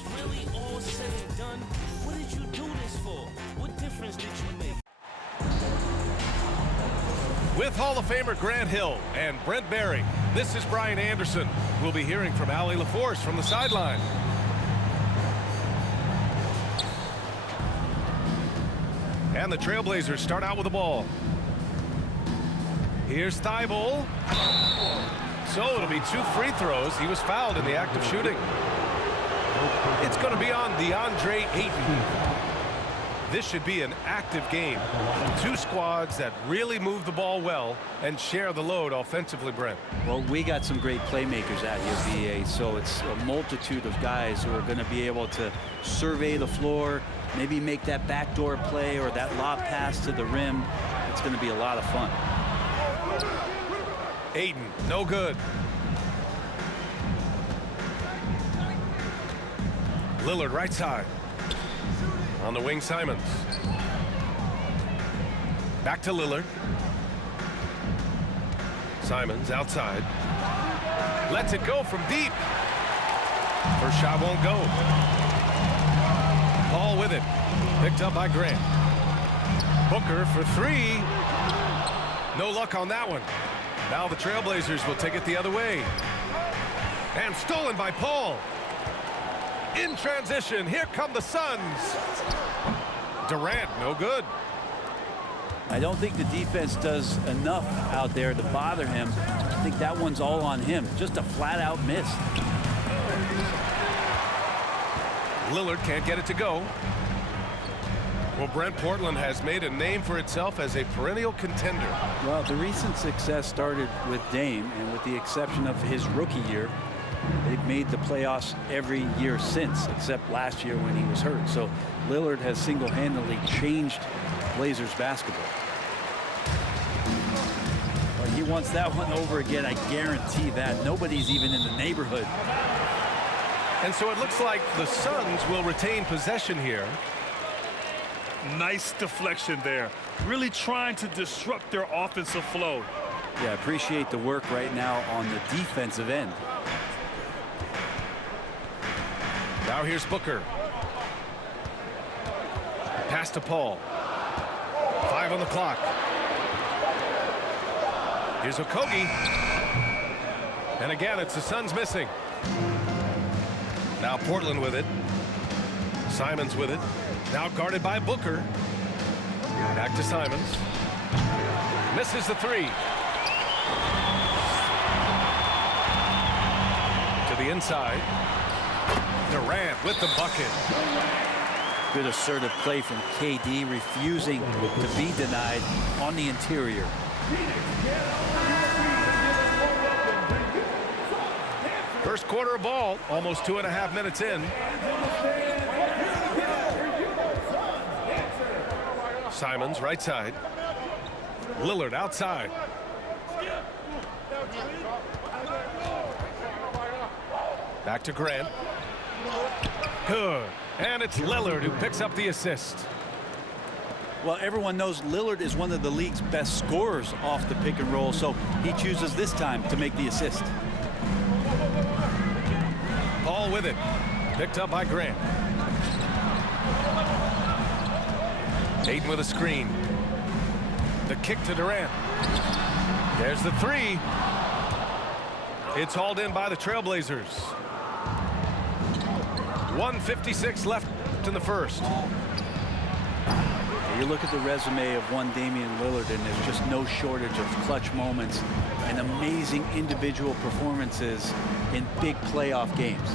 it's really all said and done, what did you do this for? What difference did you make? With Hall of Famer Grant Hill and Brent Barry, this is Brian Anderson. We'll be hearing from Allie LaForce from the sideline. And the Trailblazers start out with the ball. Here's Thibault. So it'll be 2 free throws. He was fouled in the act of shooting. It's going to be on DeAndre Ayton. This should be an active game. 2 squads that really move the ball well and share the load offensively, Brent. Well, we got some great playmakers out here, BA, so it's a multitude of guys who are going to be able to survey the floor, maybe make that backdoor play or that lob pass to the rim. It's going to be a lot of fun. Ayton, no good. Lillard right side. On the wing, Simons. Back to Lillard. Simons outside. Lets it go from deep. First shot won't go. Ball with it. Picked up by Grant. Booker for 3. No luck on that one. Now the Trailblazers will take it the other way. And stolen by Paul. In transition, here come the Suns. Durant, no good. I don't think the defense does enough out there to bother him. I think that one's all on him. Just a flat-out miss. Lillard can't get it to go. Well, Brent, Portland has made a name for itself as a perennial contender. Well, the recent success started with Dame, and with the exception of his rookie year, they've made the playoffs every year since, except last year when he was hurt. So Lillard has single-handedly changed Blazers basketball. But he wants that one over again, I guarantee that. Nobody's even in the neighborhood. And so it looks like the Suns will retain possession here. Nice deflection there. Really trying to disrupt their offensive flow. Yeah, appreciate the work right now on the defensive end. Now here's Booker. Pass to Paul. 5 on the clock. Here's Okogie. And again, it's the Suns missing. Now Portland with it. Simons with it. Now guarded by Booker. Back to Simons. Misses the 3. To the inside. Durant with the bucket. Good assertive play from KD, refusing to be denied on the interior. First quarter of ball, almost 2.5 minutes in. Simons right side. Lillard outside. Back to Grant. Good. And it's Lillard who picks up the assist. Well, everyone knows Lillard is one of the league's best scorers off the pick and roll, so he chooses this time to make the assist. Paul with it. Picked up by Grant. Ayton with a screen. The kick to Durant. There's the 3. It's hauled in by the Trailblazers. 1:56 left in the first. You look at the resume of one Damian Lillard, and there's just no shortage of clutch moments and amazing individual performances in big playoff games.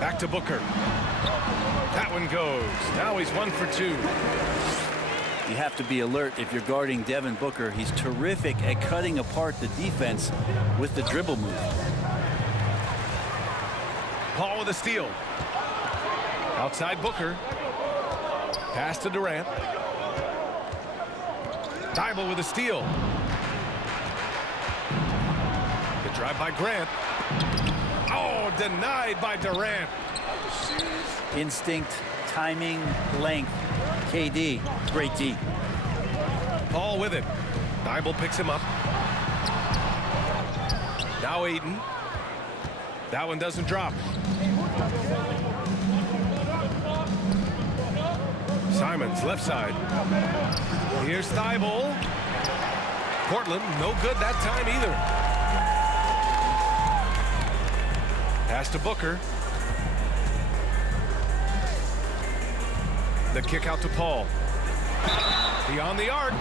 Back to Booker. That one goes. Now he's 1 for 2. You have to be alert if you're guarding Devin Booker. He's terrific at cutting apart the defense with the dribble move. Paul with a steal. Outside Booker. Pass to Durant. Thibault with a steal. The drive by Grant. Oh, denied by Durant. Instinct, timing, length. KD, great D. Paul with it. Thibault picks him up. Now Ayton. That one doesn't drop. Simons, left side. Here's Thibault. Portland, no good that time either. Pass to Booker. The kick out to Paul. Beyond the arc.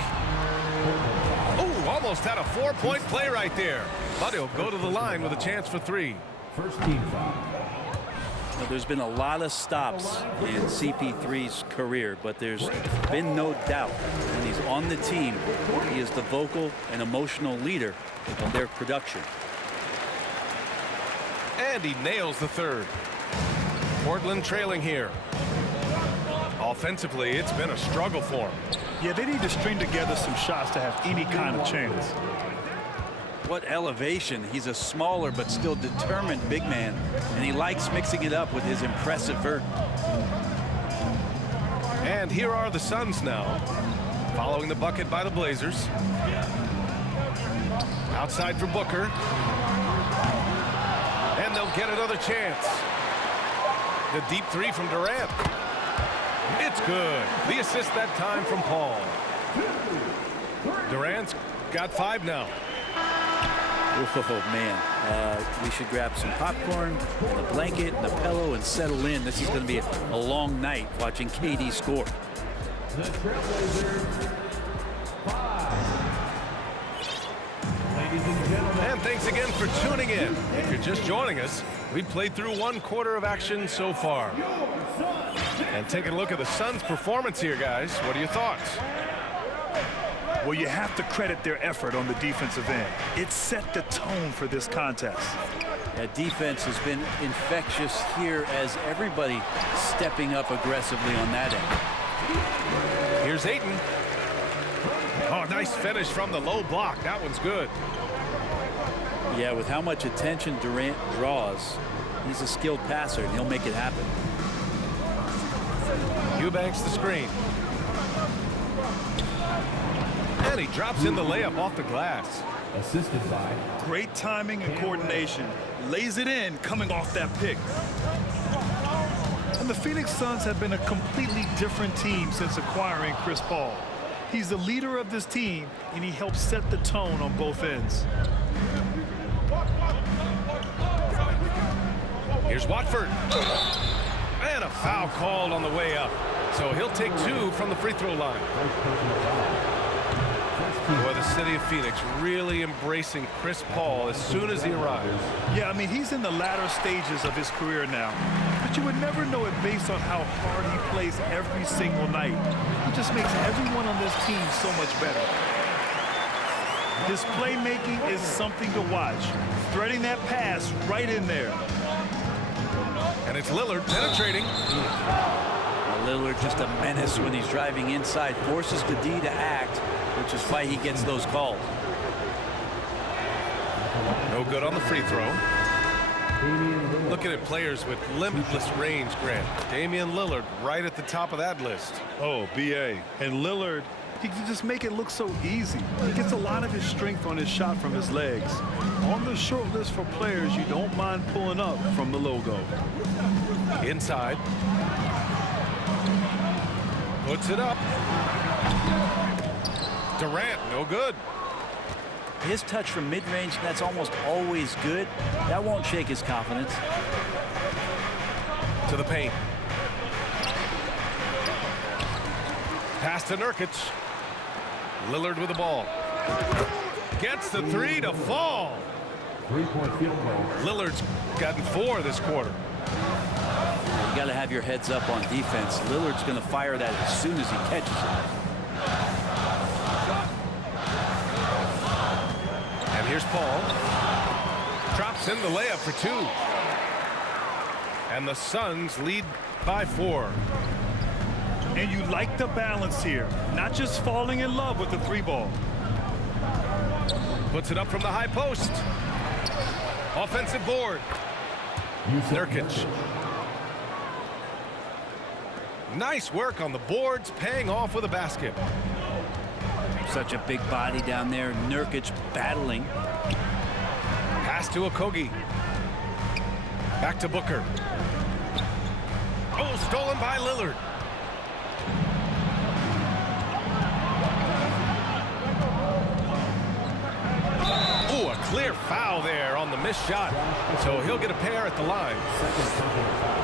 Oh, almost had a 4-point play right there. But he'll go to the line with a chance for 3. First team foul. Well, there's been a lot of stops in CP3's career, but there's been no doubt when he's on the team, he is the vocal and emotional leader of their production. And he nails the third. Portland trailing here. Offensively, it's been a struggle for him. Yeah, they need to string together some shots to have any kind of chance. What elevation. He's a smaller but still determined big man, and he likes mixing it up with his impressive vert. And here are the Suns now, following the bucket by the Blazers. Outside for Booker. And they'll get another chance. The deep 3 from Durant. It's good. The assist that time from Paul. Durant's got 5 now. Oh, man. We should grab some popcorn, a blanket, and a pillow, and settle in. This is going to be a long night watching KD score. The Trailblazers 5. Ladies and gentlemen. And thanks again for tuning in. If you're just joining us, we've played through 1 quarter of action so far. And taking a look at the Suns' performance here, guys. What are your thoughts? Well, you have to credit their effort on the defensive end. It set the tone for this contest. That defense has been infectious here as everybody stepping up aggressively on that end. Here's Ayton. Oh, nice finish from the low block. That one's good. Yeah, with how much attention Durant draws, he's a skilled passer, and he'll make it happen. Eubanks the screen. And he drops in the layup off the glass. Assisted by. Great timing and coordination. Lays it in coming off that pick. And the Phoenix Suns have been a completely different team since acquiring Chris Paul. He's the leader of this team, and he helps set the tone on both ends. Here's Watford. And a foul called on the way up. So he'll take 2 from the free throw line. Boy, the city of Phoenix really embracing Chris Paul as soon as he arrives. Yeah, I mean, he's in the latter stages of his career now. But you would never know it based on how hard he plays every single night. He just makes everyone on this team so much better. His playmaking is something to watch. Threading that pass right in there. And it's Lillard penetrating. Lillard just a menace when he's driving inside, forces the D to act, which is why he gets those calls. No good on the free throw. Looking at players with limitless range, Grant. Damian Lillard right at the top of that list. Oh, B.A. And Lillard, he can just make it look so easy. He gets a lot of his strength on his shot from his legs. On the short list for players you don't mind pulling up from the logo. Inside. Puts it up. Durant, no good. His touch from mid-range, that's almost always good. That won't shake his confidence. To the paint. Pass to Nurkic. Lillard with the ball. Gets the 3 to fall. 3-point field goal. Lillard's gotten 4 this quarter. You got to have your heads up on defense. Lillard's going to fire that as soon as he catches it. And here's Paul. Drops in the layup for 2. And the Suns lead by 4. And you like the balance here. Not just falling in love with the 3-ball. Puts it up from the high post. Offensive board. Nurkic. Nice work on the boards, paying off with a basket. Such a big body down there. Nurkic battling. Pass to Okogie. Back to Booker. Oh, stolen by Lillard. Oh, a clear foul there on the missed shot. So he'll get a pair at the line.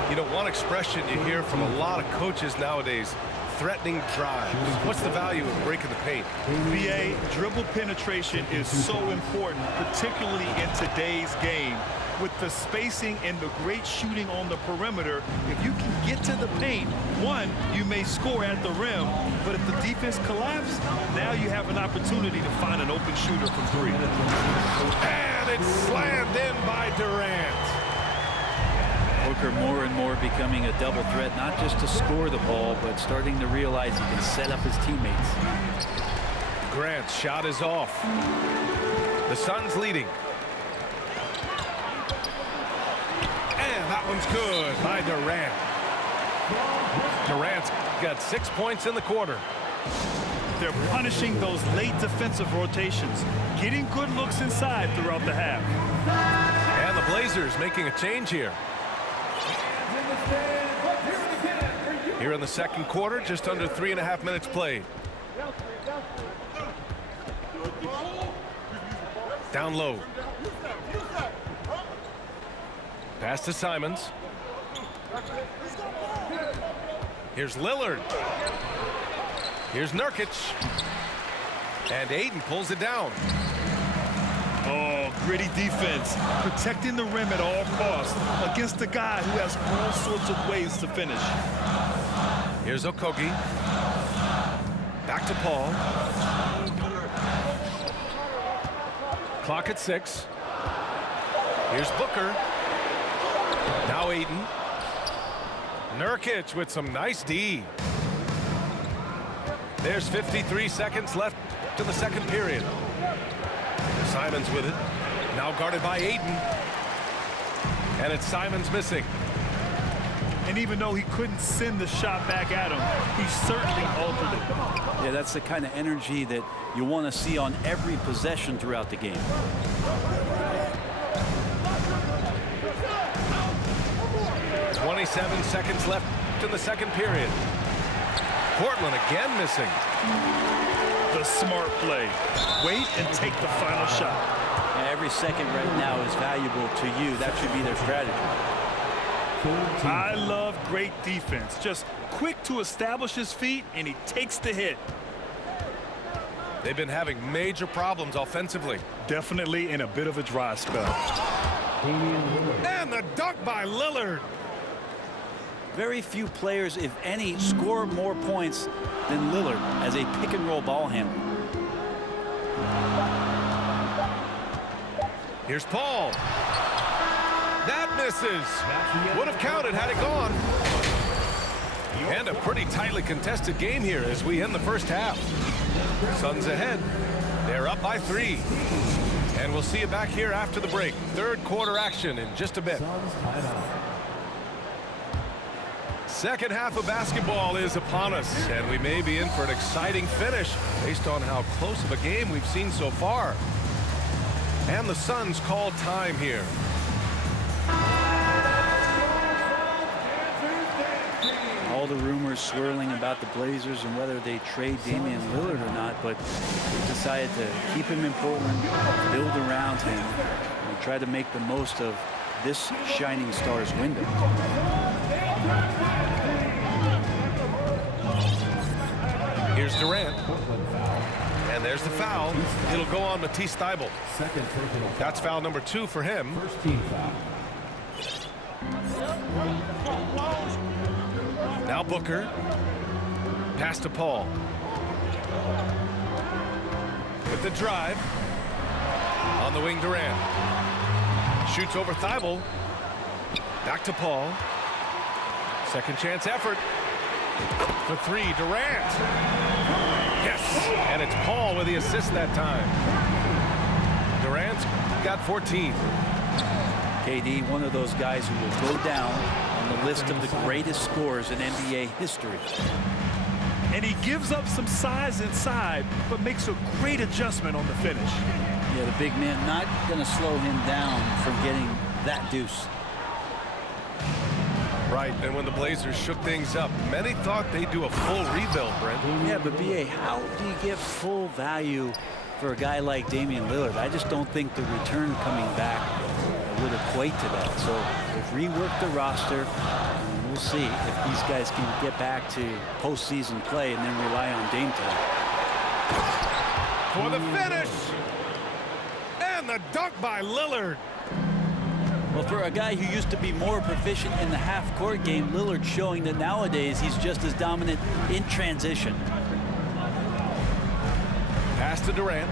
You know, one expression you hear from a lot of coaches nowadays, threatening drives. What's the value of breaking the paint? BA, dribble penetration is so important, particularly in today's game. With the spacing and the great shooting on the perimeter, if you can get to the paint, one, you may score at the rim, but if the defense collapses, now you have an opportunity to find an open shooter from three. And it's slammed in by Durant. Booker more and more becoming a double threat, not just to score the ball, but starting to realize he can set up his teammates. Grant's shot is off. The Suns leading. And that one's good by Durant. Durant's got 6 points in the quarter. They're punishing those late defensive rotations, getting good looks inside throughout the half. And the Blazers making a change here. Here in the second quarter, just under 3.5 minutes played. Down low. Pass to Simons. Here's Lillard. Here's Nurkic. And Ayton pulls it down. Oh, gritty defense, protecting the rim at all costs against a guy who has all sorts of ways to finish. Here's Okogie. Back to Paul. Clock at 6. Here's Booker. Now Ayton. Nurkic with some nice D. There's 53 seconds left to the second period. Simons with it. Now guarded by Ayton. And it's Simons missing. And even though he couldn't send the shot back at him, he certainly altered it. Yeah, that's the kind of energy that you want to see on every possession throughout the game. .27 seconds left in the second period. Portland again missing. The smart play. Wait and take the final shot. Yeah, every second right now is valuable to you. That should be their strategy. I love great defense. Just quick to establish his feet, and he takes the hit. They've been having major problems offensively. Definitely in a bit of a dry spell. And the dunk by Lillard. Very few players, if any, score more points than Lillard as a pick-and-roll ball handler. Here's Paul. That misses. Would have counted had it gone. And a pretty tightly contested game here as we end the first half. Suns ahead. They're up by 3. And we'll see you back here after the break. Third quarter action in just a bit. Second half of basketball is upon us, and we may be in for an exciting finish based on how close of a game we've seen so far. And the Suns call time here. All the rumors swirling about the Blazers and whether they trade Damian Lillard or not, but they decided to keep him in Portland, build around him, and try to make the most of this shining star's window. Here's Durant. And there's the foul. It'll go on Matisse Thybulle. That's foul number 2 for him. First team foul. Now Booker. Pass to Paul. With the drive. On the wing, Durant. Shoots over Thybulle. Back to Paul. Second chance effort. For 3, Durant. Yes, and it's Paul with the assist that time. Durant's got 14. KD, one of those guys who will go down on the list of the greatest scorers in NBA history. And he gives up some size inside, but makes a great adjustment on the finish. Yeah, the big man not going to slow him down from getting that deuce. Right, and when the Blazers shook things up, many thought they'd do a full rebuild, Brent. Yeah, but B.A., how do you get full value for a guy like Damian Lillard? I just don't think the return coming back would equate to that. So they've reworked the roster, and we'll see if these guys can get back to postseason play and then rely on Dame time. For the finish! And the dunk by Lillard. Well, for a guy who used to be more proficient in the half-court game, Lillard's showing that nowadays he's just as dominant in transition. Pass to Durant.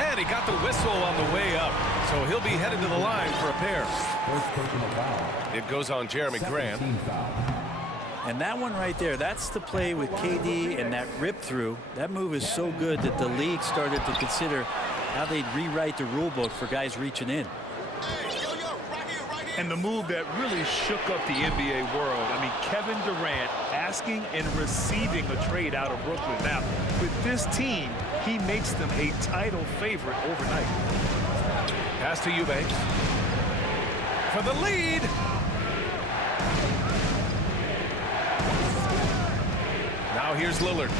And he got the whistle on the way up, so he'll be headed to the line for a pair. First personal foul. It goes on Jeremy Grant. Team foul. And that one right there, that's the play with KD and that rip through. That move is so good that the league started to consider how they'd rewrite the rule book for guys reaching in. And the move that really shook up the NBA world. I mean, Kevin Durant asking and receiving a trade out of Brooklyn. Now, with this team, he makes them a title favorite overnight. Pass to Eubanks. For the lead. Now here's Lillard.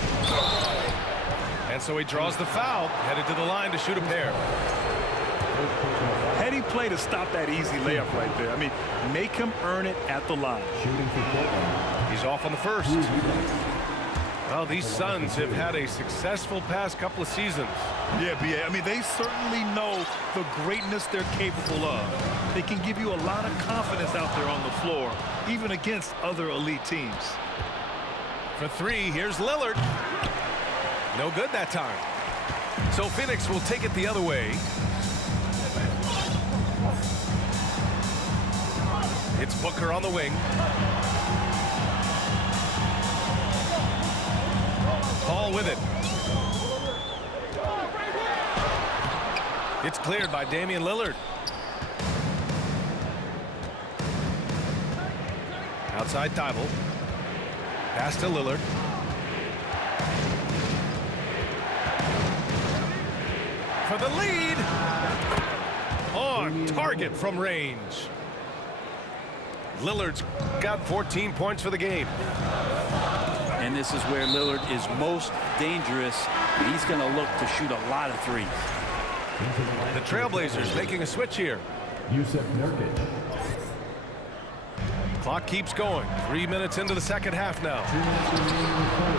And so he draws the foul, headed to the line to shoot a pair. Heady play to stop that easy layup right there. I mean, make him earn it at the line. Shooting for Portland. He's off on the first. Well, these Suns have had a successful past couple of seasons. Yeah, B.A. I mean, they certainly know the greatness they're capable of. They can give you a lot of confidence out there on the floor, even against other elite teams. For three, here's Lillard. No good that time. So Phoenix will take it the other way. It's Booker on the wing. Paul with it. It's cleared by Damian Lillard. Outside Thibault. Pass to Lillard. For the lead. On target from range. Lillard's got 14 points for the game. And this is where Lillard is most dangerous. He's going to look to shoot a lot of threes. The Trailblazers making a switch here. Yusuf Nurkic. Clock keeps going. 3 minutes into the second half now.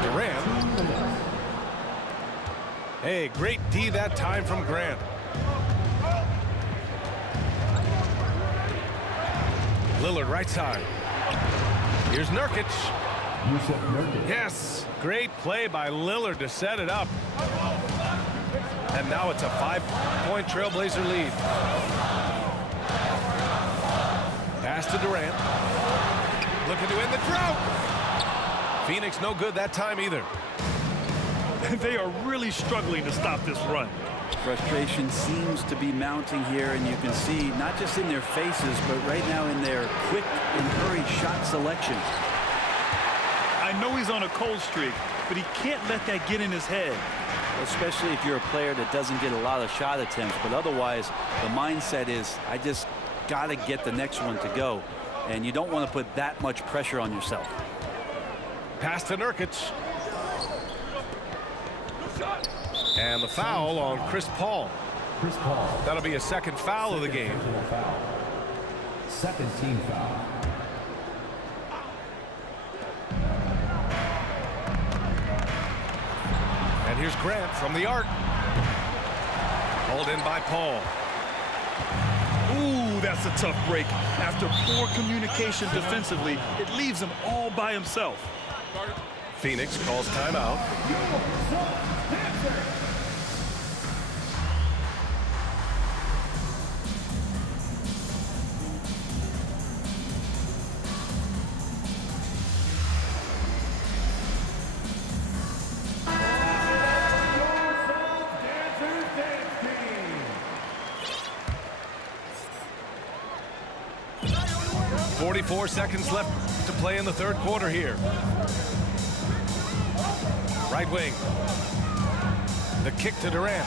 Durant. Hey, great D that time from Grant. Lillard right side. Here's Nurkic. Yusuf Nurkic. Yes, great play by Lillard to set it up. And now it's a 5-point Trailblazer lead. Pass to Durant. Looking to end the drought. Phoenix no good that time either. They are really struggling to stop this run. Frustration seems to be mounting here, and you can see not just in their faces, but right now in their quick and hurried shot selection. I know he's on a cold streak, but he can't let that get in his head. Especially if you're a player that doesn't get a lot of shot attempts, but otherwise the mindset is, I just got to get the next one to go, and you don't want to put that much pressure on yourself. Pass to Nurkic. And the foul on Chris Paul. Chris Paul. That'll be a second foul of the game. Personal foul. Second team foul. And here's Grant from the arc. Hauled in by Paul. Ooh, that's a tough break. After poor communication defensively, it leaves him all by himself. Phoenix calls timeout. 44 seconds left to play in the third quarter here. Right wing. The kick to Durant.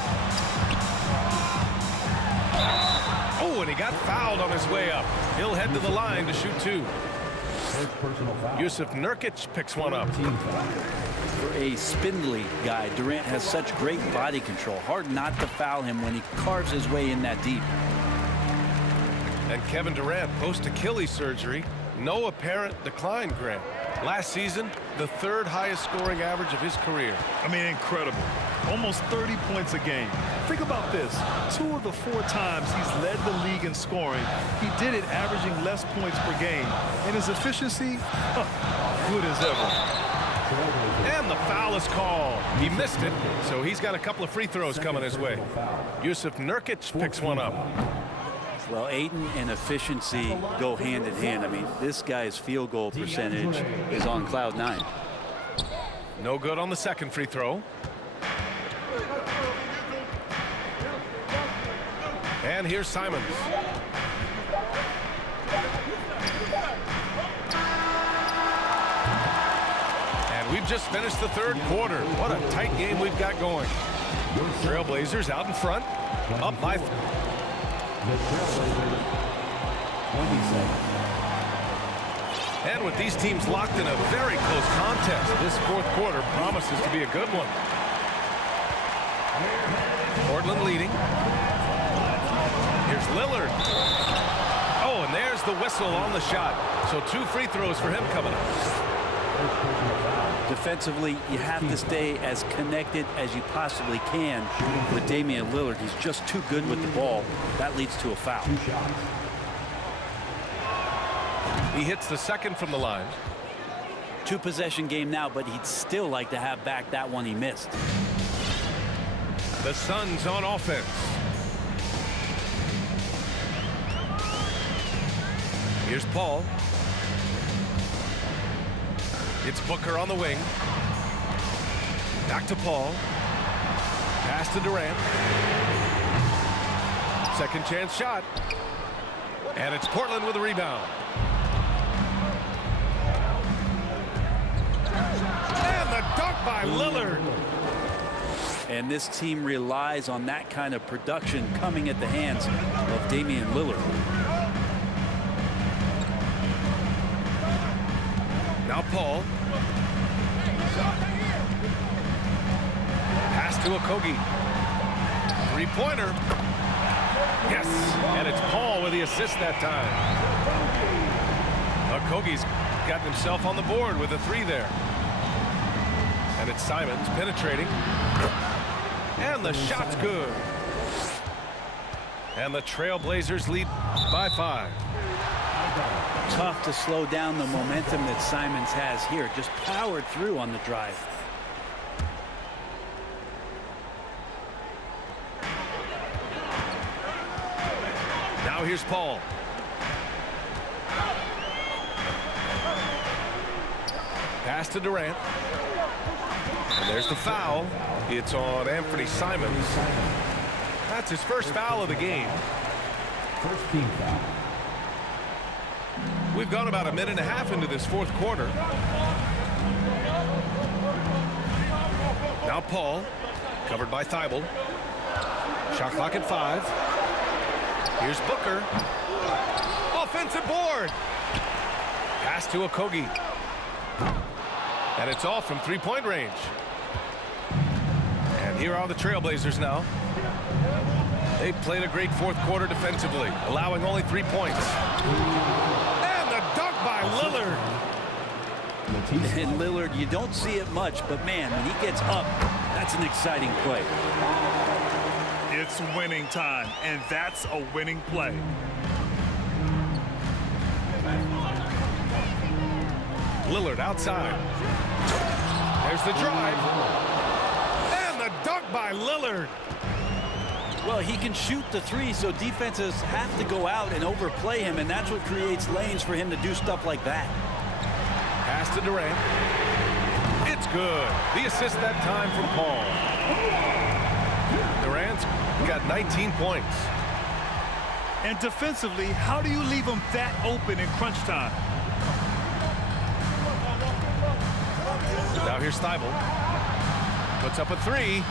Oh, and he got got fouled on his way up. He'll head to the line to shoot 2. First personal foul. Yusuf Nurkic picks one up. Team foul. For a spindly guy, Durant has such great body control. Hard not to foul him when he carves his way in that deep. And Kevin Durant, post-Achilles surgery, no apparent decline, Grant. Last season, the 3rd highest scoring average of his career. I mean, incredible. Almost 30 points a game. Think about this. 2 of the 4 times he's led the league in scoring, he did it averaging less points per game. And his efficiency, good as ever. And the foul is called. He missed it, so he's got a couple of free throws coming his way. Yusuf Nurkic picks one up. Well, Ayton and efficiency go hand in hand. I mean, this guy's field goal percentage is on cloud 9. No good on the second free throw. And here's Simons. And we've just finished the 3rd quarter. What a tight game we've got going. Trailblazers out in front, up by... The Trailblazers, 27. And with these teams locked in a very close contest, this 4th quarter promises to be a good one. Portland leading. Here's Lillard. Oh, and there's the whistle on the shot. So 2 free throws for him coming up. Defensively, you have to stay as connected as you possibly can with Damian Lillard. He's just too good with the ball. That leads to a foul. 2 shots. He hits the second from the line. 2-possession game now, but he'd still like to have back that one he missed. The Suns on offense. Here's Paul. It's Booker on the wing. Back to Paul. Pass to Durant. Second chance shot. And it's Portland with a rebound. And the dunk by Lillard. And this team relies on that kind of production coming at the hands of Damian Lillard. Now Paul. Pass to Okogie. 3-pointer. Yes, and it's Paul with the assist that time. Okogie's got himself on the board with a 3 there. And it's Simons penetrating. And the shot's good. And the Trailblazers lead by 5. Tough to slow down the momentum that Simons has here. Just powered through on the drive. Now here's Paul. Pass to Durant. And there's the foul. It's on Anthony Simons. That's his first foul of the game. First team foul. We've gone about a minute and a half into this 4th quarter. Now Paul, covered by Thibault. Shot clock at 5. Here's Booker. Offensive board. Pass to Okogie. And it's off from 3-point range. And here are the Trailblazers now. They've played a great 4th quarter defensively, allowing only 3 points. And the dunk by Lillard. And Lillard, you don't see it much, but man, when he gets up, that's an exciting play. It's winning time, and that's a winning play. Lillard outside. There's the drive. And the dunk by Lillard. Well, he can shoot the 3, so defenses have to go out and overplay him, and that's what creates lanes for him to do stuff like that. Pass to Durant. It's good. The assist that time from Paul. Durant's got 19 points. And defensively, how do you leave them that open in crunch time? Now here's Thibault. Puts up a 3.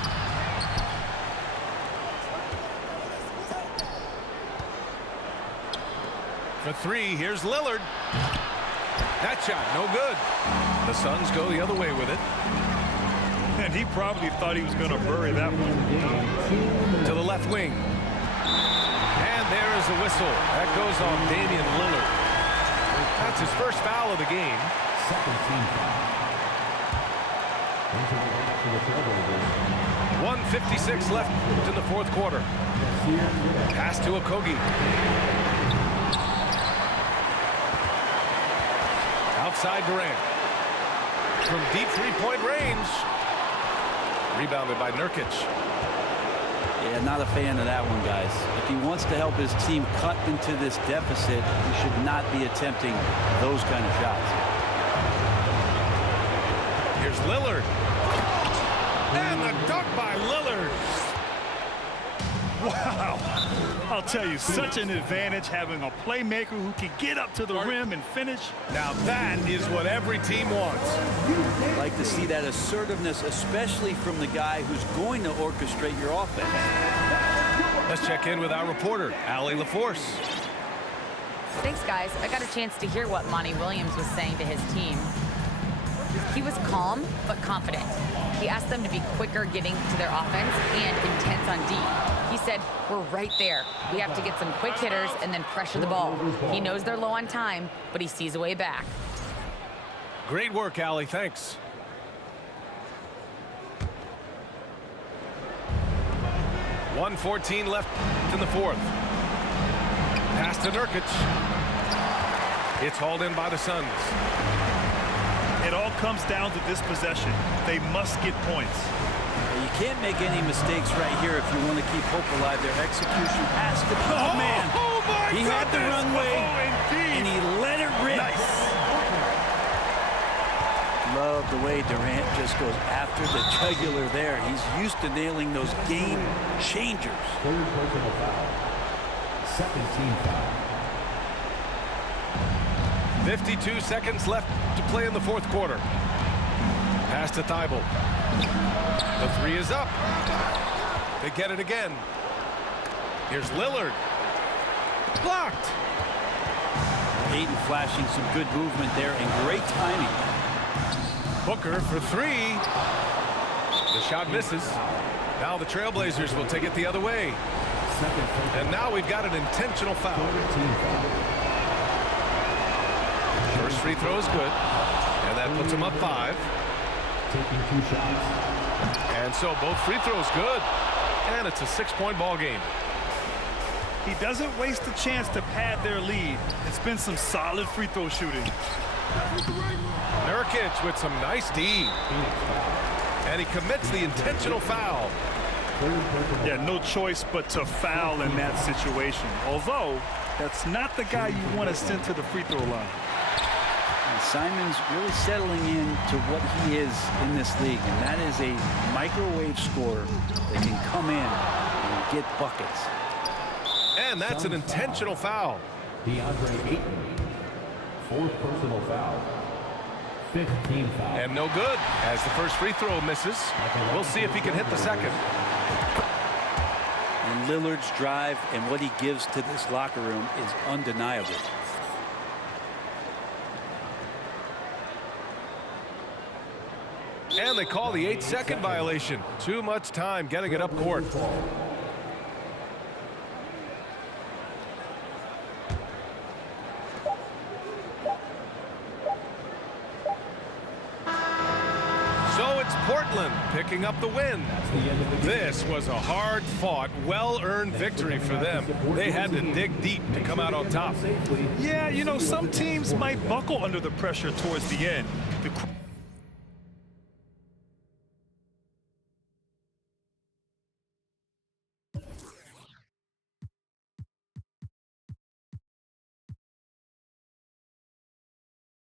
for three. Here's Lillard. That shot, no good. The Suns go the other way with it. And he probably thought he was going to bury that one. To the left wing. And there is a whistle. That goes on Damian Lillard. That's his first foul of the game. Second team foul. Into the line for the Trailblazers. 1:56 left in the fourth quarter. Pass to Okogie. Outside Durant. From deep three-point range. Rebounded by Nurkic. Yeah, not a fan of that one, guys. If he wants to help his team cut into this deficit, he should not be attempting those kind of shots. Here's Lillard. And the dunk by Lillard. Wow. I'll tell you, such an advantage having a playmaker who can get up to the rim and finish. Now that is what every team wants. I'd like to see that assertiveness, especially from the guy who's going to orchestrate your offense. Let's check in with our reporter, Allie LaForce. Thanks, guys. I got a chance to hear what Monty Williams was saying to his team. He was calm but confident. He asked them to be quicker getting to their offense and intense on D. He said, we're right there. We have to get some quick hitters and then pressure the ball. He knows they're low on time, but he sees a way back. Great work, Allie. Thanks. .114 left in the fourth. Pass to Nurkic. It's hauled in by the Suns. It all comes down to this possession. They must get points. You can't make any mistakes right here if you want to keep hope alive. Their execution has to be. Oh, man. Oh, my He had the runway, and he let it rip. Nice. Love the way Durant just goes after the jugular there. He's used to nailing those game changers. Third personal foul. Second team foul. 52 seconds left to play in the fourth quarter. Pass to Thibault. The three is up. They get it again. Here's Lillard. Blocked. Hayden flashing some good movement there and great timing. Booker for three. The shot misses. Now the Trailblazers will take it the other way. And now we've got an intentional foul. First free throw is good. And that puts him up 5. Taking 2 shots. And so both free throws good. And it's a 6-point ball game. He doesn't waste a chance to pad their lead. It's been some solid free throw shooting. Nurkic with some nice D. And he commits the intentional foul. Yeah, no choice but to foul in that situation. Although, that's not the guy you want to send to the free throw line. And Simon's really settling in to what he is in this league, and that is a microwave scorer that can come in and get buckets. And that's an intentional foul. DeAndre Ayton. Fourth personal foul. 15 foul. And no good as the first free throw misses. We'll see if he can hit the second. And Lillard's drive and what he gives to this locker room is undeniable. And they call the 8-second violation. Too much time getting it up court. So it's Portland picking up the win. This was a hard-fought, well-earned victory for them. They had to dig deep to come out on top. Yeah, you know, some teams might buckle under the pressure towards the end.